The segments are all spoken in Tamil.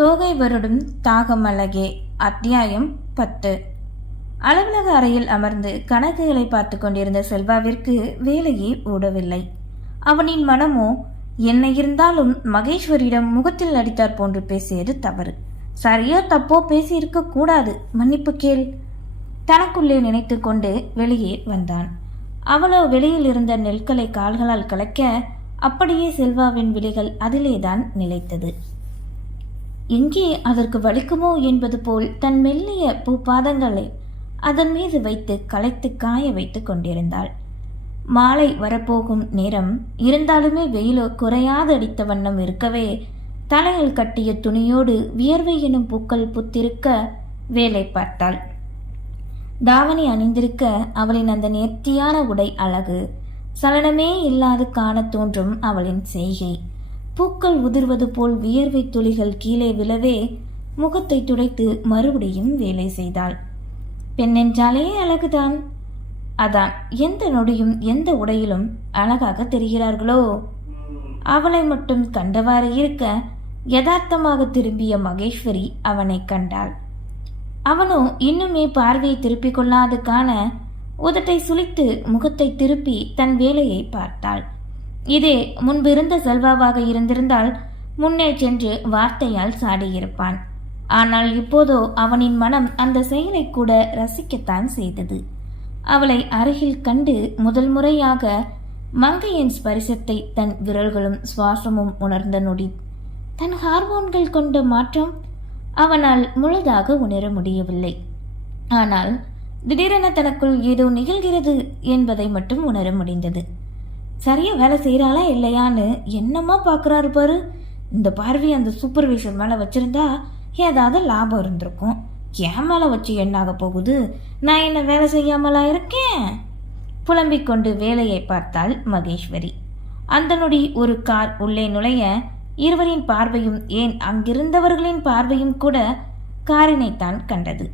தோகை வருடும் தாகம் அழகே. அத்தியாயம் 10. அலுவலக அறையில் அமர்ந்து கணக்குகளை பார்த்து கொண்டிருந்த செல்வாவிற்கு வேலையே ஓடவில்லை. அவனின் மனமோ என்ன இருந்தாலும் மகேஸ்வரியிடம் முகத்தில் அடித்தார் போன்று பேசியது தவறு. சரியோ தப்போ பேசியிருக்க கூடாது, மன்னிப்பு கேள். தனக்குள்ளே நினைத்து கொண்டு வெளியே வந்தான். அவளோ வெளியில் இருந்த நெல்களை கால்களால் கலக்க அப்படியே செல்வாவின் விழிகள் அதிலேதான் நிலைத்தது. எங்கே அதற்கு வலிக்குமோ என்பது போல் தன் மெல்லிய பூபாதங்களை அதன் மீது வைத்து களைத்து காய வைத்து கொண்டிருந்தாள். மாலை வரப்போகும் நேரம் இருந்தாலுமே வெயிலோ குறையாது அடித்த வண்ணம் இருக்கவே தலையில் கட்டிய துணியோடு வியர்வை எனும் பூக்கள் புத்திருக்க வேலை பார்த்தாள். தாவணி அணிந்திருக்க அவளின் அந்த நேர்த்தியான உடை அழகு சலனமே இல்லாது காண தோன்றும் அவளின் செய்கை. பூக்கள் உதிர்வது போல் வியர்வை துளிகள் கீழே விழவே முகத்தை துடைத்து மறுபடியும் வேலை செய்தாள். பெண்ணென்றாலே அழகுதான். அதான் எந்த நொடியும் எந்த உடையிலும் அழகாக தெரிகிறார்களோ. அவளை மட்டும் கண்டவாறு இருக்க யதார்த்தமாக திரும்பிய மகேஸ்வரி அவனை கண்டாள். அவனோ இன்னுமே பார்வையை திருப்பிக் கொள்ளாது காண உதட்டை சுளித்து முகத்தை திருப்பி தன் வேலையை பார்த்தாள். இதே முன்பிருந்த செல்வாவாக இருந்திருந்தால் முன்னே சென்று வார்த்தையால் சாடியிருப்பான். ஆனால் இப்போதோ அவனின் மனம் அந்த செயலை கூட ரசிக்கத்தான் செய்தது. அவளை அருகில் கண்டு முதல் முறையாக மங்கையின் ஸ்பரிசத்தை தன் விரல்களும் சுவாசமும் உணர்ந்த நொடி தன் ஹார்மோன்கள் கொண்ட மாற்றம் அவனால் முழுதாக உணர முடியவில்லை. ஆனால் திடீரென தனக்குள் ஏதோ நிகழ்கிறது என்பதை மட்டும் உணர முடிந்தது. சரியா வேலை செய்கிறாளா இல்லையான்னு என்னமா பார்க்குறாரு பாரு. இந்த பார்வை அந்த சூப்பர்வைசர் மேலே வச்சிருந்தா ஏதாவது லாபம் இருந்திருக்கும். என் மேலே வச்சு என்னாக போகுது? நான் என்ன வேலை செய்யாமலா இருக்கேன்? புலம்பிக் கொண்டு வேலையை பார்த்தாள் மகேஸ்வரி. அந்த நொடி ஒரு கார் உள்ளே நுழைய இருவரின் பார்வையும் ஏன் அங்கிருந்தவர்களின் பார்வையும் கூட காரினைத்தான் கண்டது.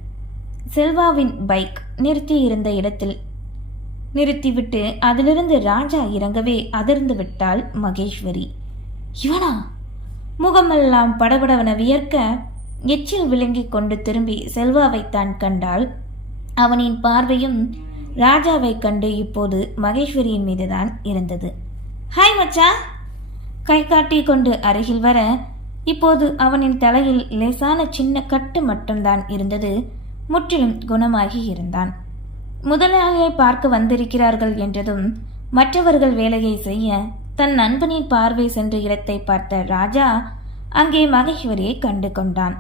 செல்வாவின் பைக் நிறுத்தி இருந்த இடத்தில் நிறுத்திவிட்டு அதிலிருந்து ராஜா இறங்கவே அதிர்ந்து விட்டாள் மகேஸ்வரி. இவனா? முகமெல்லாம் படபடவன வியர்க்க எச்சில் விளங்கி கொண்டு திரும்பி செல்வாவைத்தான் கண்டாள். அவனின் பார்வையும் ராஜாவை கண்டு இப்போது மகேஸ்வரியின் மீதுதான் இருந்தது. ஹாய் மச்சா! கை காட்டி கொண்டு அருகில் வர இப்போது அவனின் தலையில் லேசான சின்ன கட்டு மட்டும்தான் இருந்தது. முற்றிலும் குணமாகி இருந்தான். முதலாளியை பார்க்க வந்திருக்கிறார்கள் என்றதும் மற்றவர்கள் வேலையை செய்ய தன் நண்பனின் பார்வை சென்ற இடத்தை பார்த்த ராஜா அங்கே மகேஸ்வரியை கண்டு கொண்டான்.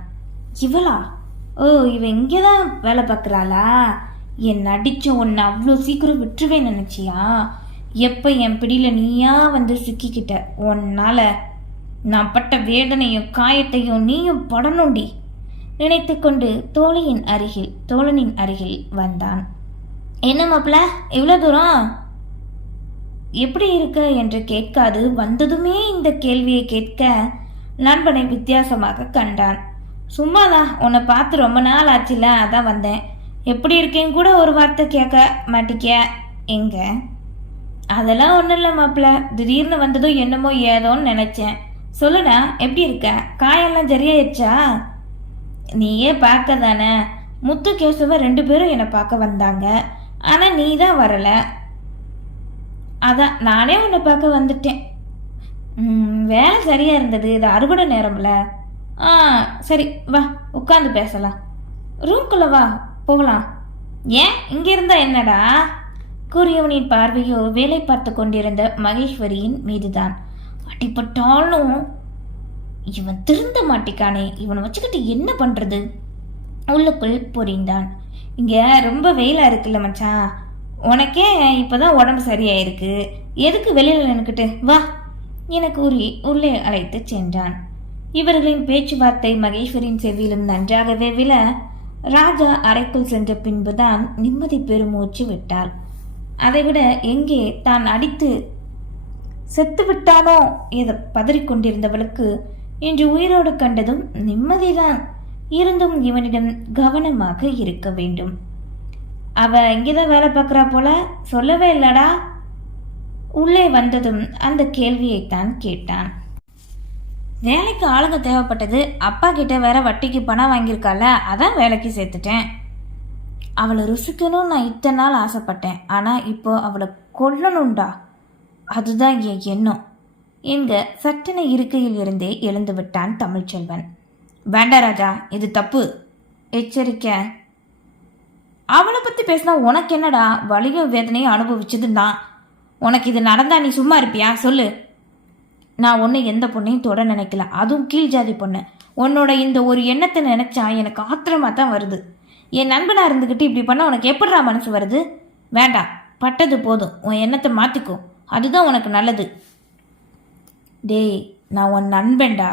இவளா? ஓ, இவ இங்கேதான் வேலை பார்க்குறாளா? என் அடிச்ச உன்னை அவ்வளோ சீக்கிரம் விட்டுருவேன் நினைச்சியா? எப்ப என் பிடியில நீயா வந்து சிக்கிக்கிட்ட. உன்னால நான் பட்ட வேதனையும் காயத்தையும் நீயும் படணுண்டி நினைத்து கொண்டு தோழனின் அருகில் வந்தான். என்ன மாப்பிள்ள, எவ்வளோ தூரம்? எப்படி இருக்க என்று கேட்காது வந்ததுமே இந்த கேள்வியை கேட்க நண்பனை வித்தியாசமாக கண்டான். சும்மாதான், உன்னை பார்த்து ரொம்ப நாள் ஆச்சுல, அதான் வந்தேன். எப்படி இருக்கேன்னு கூட ஒரு வார்த்தை கேட்க மாட்டிக்க. எங்க? அதெல்லாம் ஒன்றும் இல்லை மாப்பிள்ள, திடீர்னு வந்ததும் என்னமோ ஏதோன்னு நினைச்சேன். சொல்லுண்ணா, எப்படி இருக்க? காயெல்லாம் சரியாயிடுச்சா? நீயே பார்க்க தானே. முத்து கேசவ 2 பேரும் என்னை பார்க்க வந்தாங்க. ஆனால் நீ தான் வரலை. அதான் நானே உன்னை பார்க்க வந்துட்டேன். வேலை சரியாக இருந்தது. இது அறுவடை நேரம்ல. சரி வா, உட்காந்து பேசலாம். ரூம்குள்ளே வா, போகலாம். ஏன் இங்கே இருந்தா என்னடா? கூறியவனின் பார்வையோ வேலை பார்த்து கொண்டிருந்த மகேஸ்வரியின் மீதுதான். அடிப்பட்டாலும் இவன் திருந்த மாட்டிக்கானே, இவனை வச்சுக்கிட்டு என்ன பண்ணுறது? உள்ளுக்குள் புரிந்தான். இங்கே ரொம்ப வெயிலாக இருக்குல்ல மச்சான், உனக்கே இப்போதான் உடம்பு சரியாயிருக்கு, எதுக்கு வெளியில் நின்றுக்கிட்டு வா என கூறி உள்ளே அழைத்து சென்றான். இவர்களின் பேச்சுவார்த்தை மகேஸ்வரின் செவியிலும் நன்றாகவே விழ ராஜா அறைக்குள் சென்ற பின்புதான் நிம்மதி பெருமூச்சு விட்டாள். அதைவிட எங்கே தான் அடித்து செத்து விட்டானோ என பதறிக்கொண்டிருந்தவளுக்கு இன்று உயிரோடு கண்டதும் நிம்மதிதான். இருந்தும் இவனிடம் கவனமாக இருக்க வேண்டும். அவ இங்கேதான் வேலை பார்க்குறா போல, சொல்லவே இல்லடா. உள்ளே வந்ததும் அந்த கேள்வியைத்தான் கேட்டான். வேலைக்கு ஆளுங்க தேவைப்பட்டது. அப்பா கிட்ட வேற வட்டிக்கு பணம் வாங்கியிருக்கால, அதான் வேலைக்கு சேர்த்துட்டேன். அவளை ருசிக்கணும்னு நான் இத்தனை நாள் ஆசைப்பட்டேன். ஆனால் இப்போ அவளை கொல்லணும்டா, அதுதான் என் எண்ணம் என்க சட்டென இருக்கையில் இருந்தே எழுந்து விட்டான் தமிழ்ச்செல்வன். வேண்டா ராஜா, இது தப்பு. எச்சரிக்கை. அவளை பற்றி பேசினா உனக்கு என்னடா? வலியும் வேதனையும் அனுபவிச்சதுதான். உனக்கு இது நடந்தா நீ சும்மா இருப்பியா? சொல்லு. நான் ஒன்று எந்த பொண்ணையும் தொட நினைக்கல, அதுவும் கீழ் ஜாதி பொண்ணு. உன்னோட இந்த ஒரு எண்ணத்தை நினைச்சா எனக்கு ஆத்திரமா தான் வருது. என் நண்பனா இருந்துக்கிட்டு இப்படி பண்ண உனக்கு எப்படிடா மனசு வருது? வேண்டாம், பட்டது போதும். உன் எண்ணத்தை மாற்றிக்கோ, அதுதான் உனக்கு நல்லது. டேய், நான் உன் நண்பன்டா.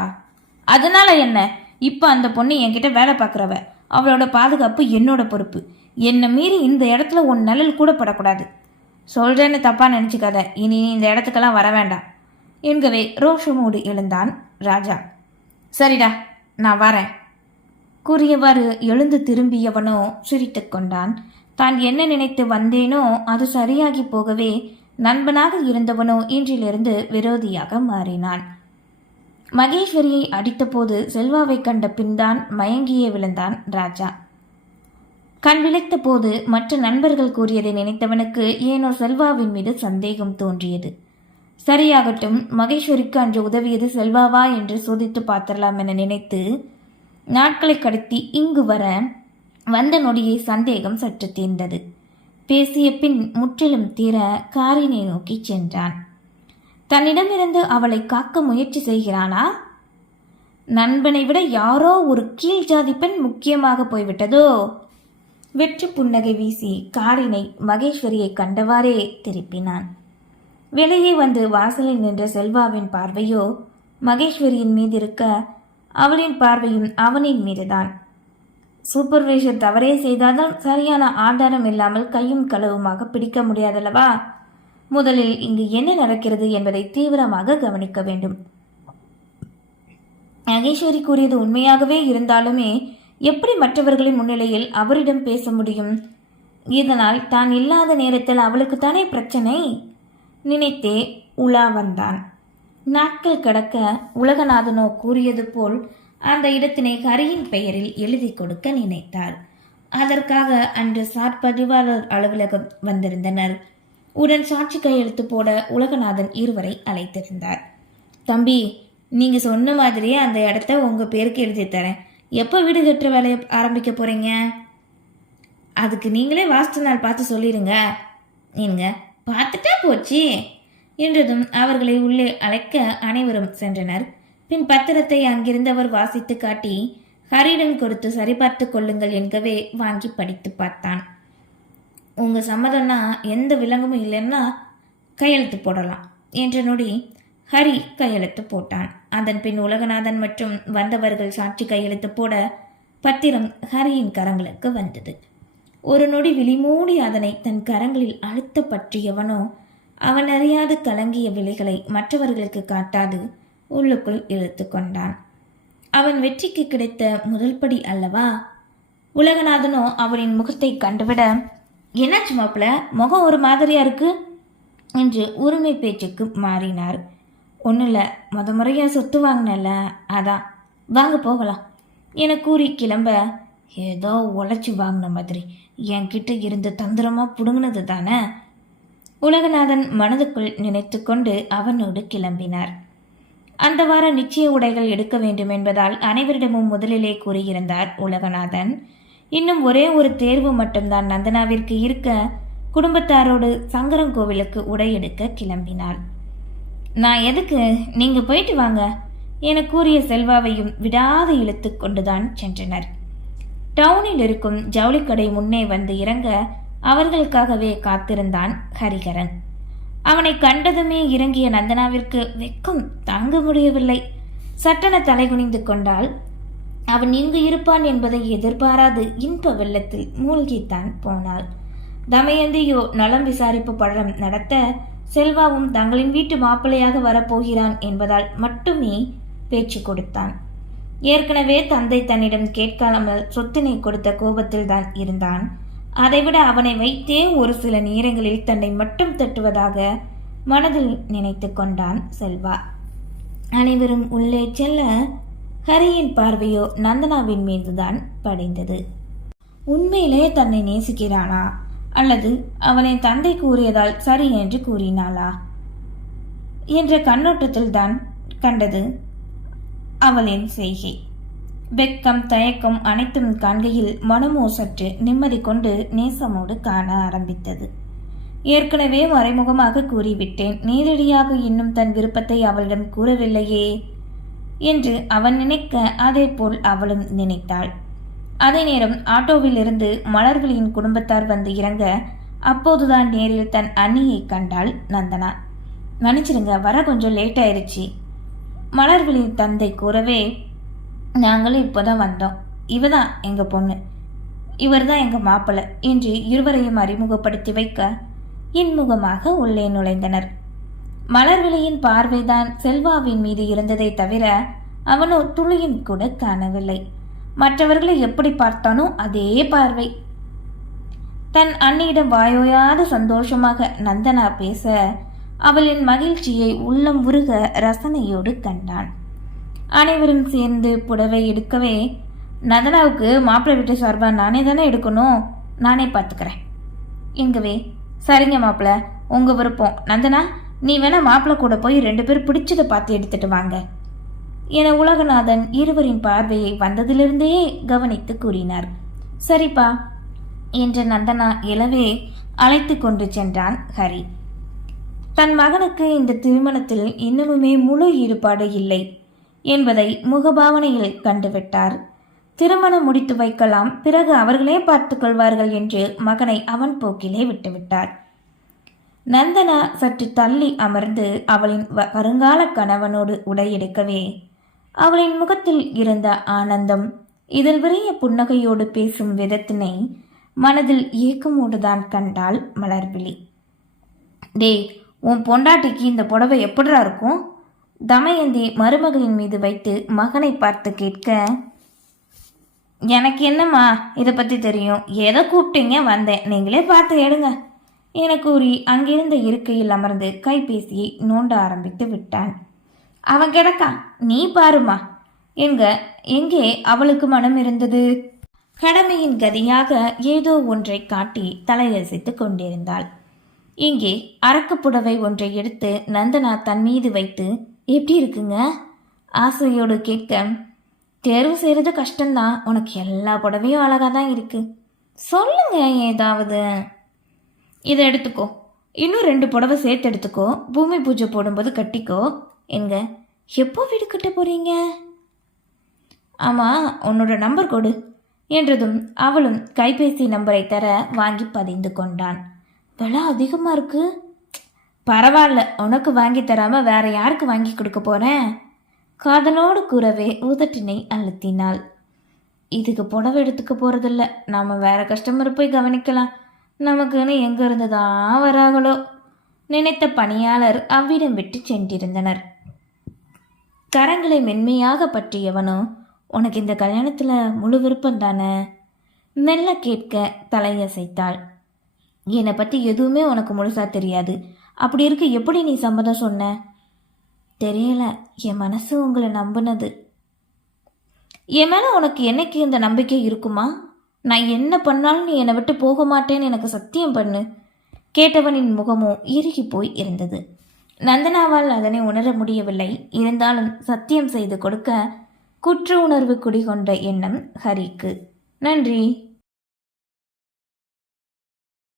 அதனால என்ன? இப்போ அந்த பொண்ணு என்கிட்ட வேலை பார்க்குறவ, அவளோட பாதுகாப்பு என்னோட பொறுப்பு. என்னை மீறி இந்த இடத்துல உன் நிழல் கூட படக்கூடாது. சொல்கிறேன்னு தப்பாக நினச்சிக்காத. இனி நீ இந்த இடத்துக்கெல்லாம் வர வேண்டாம் என்கவே ரோஷமோடு எழுந்தான் ராஜா. சரிடா, நான் வரேன் கூறியவாறு எழுந்து திரும்பியவனோ சிரித்து கொண்டான். தான் என்ன நினைத்து வந்தேனோ அது சரியாகி போகவே நண்பனாக இருந்தவனோ இன்றிலிருந்து விரோதியாக மாறினான். மகேஸ்வரியை அடித்தபோது செல்வாவை கண்ட பின்தான் மயங்கியே விழுந்தான் ராஜா. கண் விழித்த போது மற்ற நண்பர்கள் கூறியதை நினைத்தவனுக்கு ஏனோ செல்வாவின் மீது சந்தேகம் தோன்றியது. சரியாகட்டும், மகேஸ்வரிக்கு அன்று உதவியது செல்வாவா என்று சோதித்து பார்த்தரலாம் என நினைத்து நாட்களை கடத்தி இங்கு வந்த நொடியை சந்தேகம் சற்று தீர்ந்தது. பேசிய பின் முற்றிலும் தீர காரினை நோக்கி சென்றான். தன்னிடமிருந்து அவளை காக்க முயற்சி செய்கிறானா? நண்பனை விட யாரோ ஒரு கீழ் ஜாதி பெண் முக்கியமாக போய்விட்டதோ? வெற்றி புன்னகை வீசி காரினை மகேஸ்வரியை கண்டவாறே திருப்பினான். வெளியே வந்து வாசலில் நின்ற செல்வாவின் பார்வையோ மகேஸ்வரியின் மீது இருக்க, அவளின் பார்வையும் அவனின் மீதுதான். சூப்பர்வைசர் தவறே செய்தால்தான் சரியான ஆதாரம் இல்லாமல் கையும் களவுமாக பிடிக்க முடியாதல்லவா? முதலில் இங்கு என்ன நடக்கிறது என்பதை தீவிரமாக கவனிக்க வேண்டும். மகேஸ்வரி கூறியது உண்மையாகவே இருந்தாலுமே எப்படி மற்றவர்களின் முன்னிலையில் அவரிடம் பேச முடியும்? இதனால் தான் இல்லாத நேரத்தில் அவளுக்கு தானே பிரச்சனை நினைத்தே உலா வந்தான். நாட்கள் கடக்க உலகநாதனோ கூறியது போல் அந்த இடத்தினை ஹரியின் பெயரில் எழுதி கொடுக்க நினைத்தார். அதற்காக அன்று சாட்பதிவாளர் அலுவலகம் வந்திருந்தனர். உடன் சாட்சி கையெழுத்து போட உலகநாதன் இருவரை அழைத்திருந்தார். தம்பி, நீங்க சொன்ன மாதிரியே அந்த இடத்த உங்க பேருக்கு எழுதி தரேன். எப்போ வீடு கட்டுற வேலையை ஆரம்பிக்க போறீங்க? அதுக்கு நீங்களே வாஸ்து நாள் பார்த்து சொல்லிடுங்க. நீங்க பார்த்துட்டா போச்சு என்றதும் அவர்களை உள்ளே அழைக்க அனைவரும் சென்றனர். பின் பத்திரத்தை அங்கிருந்தவர் வாசித்து காட்டி ஹரியிடம் கொடுத்து சரிபார்த்து கொள்ளுங்கள் என்கவே வாங்கி படித்து பார்த்தான். உங்க சம்மதம்னா எந்த விலங்குமும் இல்லைன்னா கையெழுத்து போடலாம் என்ற நொடி ஹரி கையெழுத்து போட்டான். அதன் பின் உலகநாதன் மற்றும் வந்தவர்கள் சாட்சி கையெழுத்து போட பத்திரம் ஹரியின் கரங்களுக்கு வந்தது. ஒரு நொடி விழிமூடி அதனை தன் கரங்களில் அழுத்த பற்றியவனோ அவன் அறியாது கலங்கிய விழிகளை மற்றவர்களுக்கு காட்டாது உள்ளுக்குள் இழுத்து கொண்டான். அவன் வெற்றிக்கு கிடைத்த முதல் படி அல்லவா? உலகநாதனோ அவனின் முகத்தை கண்டுவிட, என்னாச்சு மாப்பிள்ள, முகம் ஒரு மாதிரியா இருக்கு என்று உரிமை பேச்சுக்கு மாறினார். ஒன்றும் இல்லை, முறையாக சொத்து வாங்கினல, அதான் வாங்க போகலாம் என கூறி கிளம்ப, ஏதோ உழைச்சி வாங்கின மாதிரி என்கிட்ட இருந்து தந்திரமாக புடுங்கினது தானே உலகநாதன் மனதுக்குள் நினைத்து கொண்டு அவனோடு கிளம்பினார். அந்த வார நிச்சய உடைகள் எடுக்க வேண்டும் என்பதால் அனைவரிடமும் முதலிலே கூறியிருந்தார் உலகநாதன். இன்னும் ஒரே ஒரு தேர்வு மட்டும்தான் நந்தனாவிற்கு இருக்க குடும்பத்தாரோடு சங்கரங்கோவிலுக்கு உடை எடுக்க கிளம்பினாள். நான் எதுக்கு, நீங்க போயிட்டு வாங்க என கூறிய செல்வாவையும் விடாது இழுத்து கொண்டுதான் சென்றனர். டவுனில் இருக்கும் ஜவுளிக்கடை முன்னே வந்து இறங்க அவர்களுக்காகவே காத்திருந்தான் ஹரிகரன். அவனை கண்டதுமே இறங்கிய நந்தனாவிற்கு வெக்கம் தாங்க முடியவில்லை. சட்டென தலைகுனிந்து கொண்டால் அவன் இங்கு இருப்பான் என்பதை எதிர்பாராது இன்ப வெள்ளத்தில் மூழ்கித்தான் போனாள். தமயந்தியோ நலம் விசாரிப்பு படம் நடத்த செல்வாவும் தங்களின் வீட்டு மாப்பிள்ளையாக வரப்போகிறான் என்பதால் மட்டுமே பேச்சு கொடுத்தான். ஏற்கனவே தந்தை தன்னிடம் கேட்காமல் சொத்தினை கொடுத்த கோபத்தில் தான் இருந்தான். அதைவிட அவனை வைத்தே ஒரு சில நேரங்களில் தன்னை மட்டும் தட்டுவதாக மனதில் நினைத்து கொண்டான் செல்வா. அனைவரும் உள்ளே செல்ல ஹரியின் பார்வையோ நந்தனாவின் மீதுதான் படிந்தது. உண்மையிலே தன்னை நேசிக்கிறானா அல்லது அவளின் தந்தை கூறியதால் சரி என்று கூறினாளா என்ற கண்ணோட்டத்தில் தான் கண்டது அவளின் செய்கை. வெக்கம் தயக்கம் அனைத்தும் காண்கையில் மனமோ சற்று நிம்மதி கொண்டு நேசமோடு காண ஆரம்பித்தது. ஏற்கனவே மறைமுகமாக கூறிவிட்டேன், நேரடியாக இன்னும் தன் விருப்பத்தை அவளிடம் கூறவில்லையே என்று அவன் நினைக்க அதே போல் அவளும் நினைத்தாள். அதே நேரம் ஆட்டோவில் இருந்து மலர்விழியின் குடும்பத்தார் வந்து இறங்க அப்போதுதான் நேரில் தன் அண்ணியை கண்டாள் நந்தனா. மன்னிச்சிருங்க, வர கொஞ்சம் லேட் ஆயிடுச்சு. மலர்விழியின் தந்தை கூறவே, நாங்களும் இப்போதான் வந்தோம். இவ தான் எங்கள் பொண்ணு, இவர் தான் எங்கள் மாப்பிள்ளை என்று இருவரையும் அறிமுகப்படுத்தி வைக்க இன்முகமாக உள்ளே நுழைந்தனர். மலர்விழியின் பார்வைதான் செல்வாவின் மீது இருந்ததை தவிர அவனோ துளியும் கூட காணவில்லை. மற்றவர்களை எப்படி பார்த்தானோ அதே பார்வை. தன் அண்ணியிடம் வாயோயாத சந்தோஷமாக நந்தனா பேச அவளின் மகிழ்ச்சியை உள்ளம் உருக ரசனையோடு கண்டான். அனைவரும் சேர்ந்து புடவை எடுக்கவே, நந்தனாவுக்கு மாப்பிள்ளை வீட்டு சார்பா நானே தானே எடுக்கணும், நானே பார்த்துக்கிறேன் எங்கவே. சரிங்க மாப்பிள்ளை, உங்க விருப்பம். நந்தனா, நீ வேணா மாப்பிள்ளை கூட போய் 2 பேர் பிடிச்சதை பார்த்து எடுத்துட்டு வாங்க என உலகநாதன் இருவரின் பார்வையை வந்ததிலிருந்தே கவனித்து கூறினார். சரிப்பா என்ற நந்தனா எழவே அழைத்து கொண்டு சென்றான் ஹரி. தன் மகனுக்கு இந்த திருமணத்தில் இன்னமுமே முழு ஈடுபாடு இல்லை என்பதை முகபாவனையில் கண்டுவிட்டார். திருமணம் முடித்து வைக்கலாம், பிறகு அவர்களே பார்த்து கொள்வார்கள் என்று மகனை அவன் போக்கிலே விட்டுவிட்டார். நந்தனா சற்று தள்ளி அமர்ந்து அவளின் வருங்கால கணவனோடு உடையெடுக்கவே அவளின் முகத்தில் இருந்த ஆனந்தம், இதில் விரைய புன்னகையோடு பேசும் விதத்தினை மனதில் ஏக்கமோடுதான் கண்டாள் மலர்விழி. டேய், உன் பொண்டாட்டிக்கு இந்த புடவை எப்படிரா இருக்கும்? தமயந்தி மருமகளின் மீது வைத்து மகனை பார்த்து கேட்க, எனக்கு என்னம்மா இதை பற்றி தெரியும், எதை கூப்பிட்டீங்க வந்தேன், நீங்களே பார்த்து எடுங்க என கூறி அங்கிருந்த இருக்கையில் அமர்ந்து கைபேசியை நோண்ட ஆரம்பித்து விட்டான். அவன் கிடக்கான், நீ பாருமா எங்கே அவளுக்கு மனம் இருந்தது. கடமையின் கதியாக ஏதோ ஒன்றை காட்டி தலையசைத்து கொண்டிருந்தாள். இங்கே அரக்கு புடவை ஒன்றை எடுத்து நந்தனா தன் மீது வைத்து, எப்படி இருக்குங்க ஆசையோடு கேட்க, தேர்வு செய்கிறது கஷ்டம்தான், உனக்கு எல்லா புடவையும் அழகாக தான் இருக்கு, சொல்லுங்க ஏதாவது. இதை எடுத்துக்கோ, இன்னும் 2 புடவை சேர்த்து எடுத்துக்கோ, பூமி பூஜை போடும்போது கட்டிக்கோ எங்க. எப்போ வீடு கட்ட போறீங்க? ஆமாம், உன்னோட நம்பர் கொடு என்றதும் அவளும் கைபேசி நம்பரை தர வாங்கி பதிந்து கொண்டான். விலை அதிகமாக இருக்கு. பரவாயில்ல, உனக்கு வாங்கி தராமல் வேற யாருக்கு வாங்கி கொடுக்க போகிறேன் காதலோடு கூறவே உதட்டினை அழுத்தினாள். இதுக்கு புடவை எடுத்துக்க போகிறதில்ல, நாம் வேற கஸ்டமர் போய் கவனிக்கலாம், நமக்குன்னு எங்கே இருந்துதான் வராங்களோ நினைத்த பணியாளர் அவ்விடம் விட்டு சென்றிருந்தனர். கரங்களை மென்மையாக பற்றியவனோ, உனக்கு இந்த கல்யாணத்தில் முழு விருப்பம் தானே மெல்ல கேட்க தலையசைத்தாள். என்னை பற்றி எதுவுமே உனக்கு முழுசா தெரியாது, அப்படி இருக்க எப்படி நீ சம்மதம் சொன்ன? தெரியல, என் மனசு உங்களை நம்பினது. என் மேலே உனக்கு என்னைக்கு இந்த நம்பிக்கை இருக்குமா? நான் என்ன பண்ணாலும் நீ என்னை விட்டு போக மாட்டேன்னு எனக்கு சத்தியம் பண்ணு. கேட்டவனின் முகமோ இறுகி போய் இருந்தது. நந்தனாவால் அதனை உணர முடியவில்லை. இருந்தாலும் சத்தியம் செய்து கொடுக்க குற்ற உணர்வு குடிகொண்ட எண்ணம் ஹரிக்கு. நன்றி.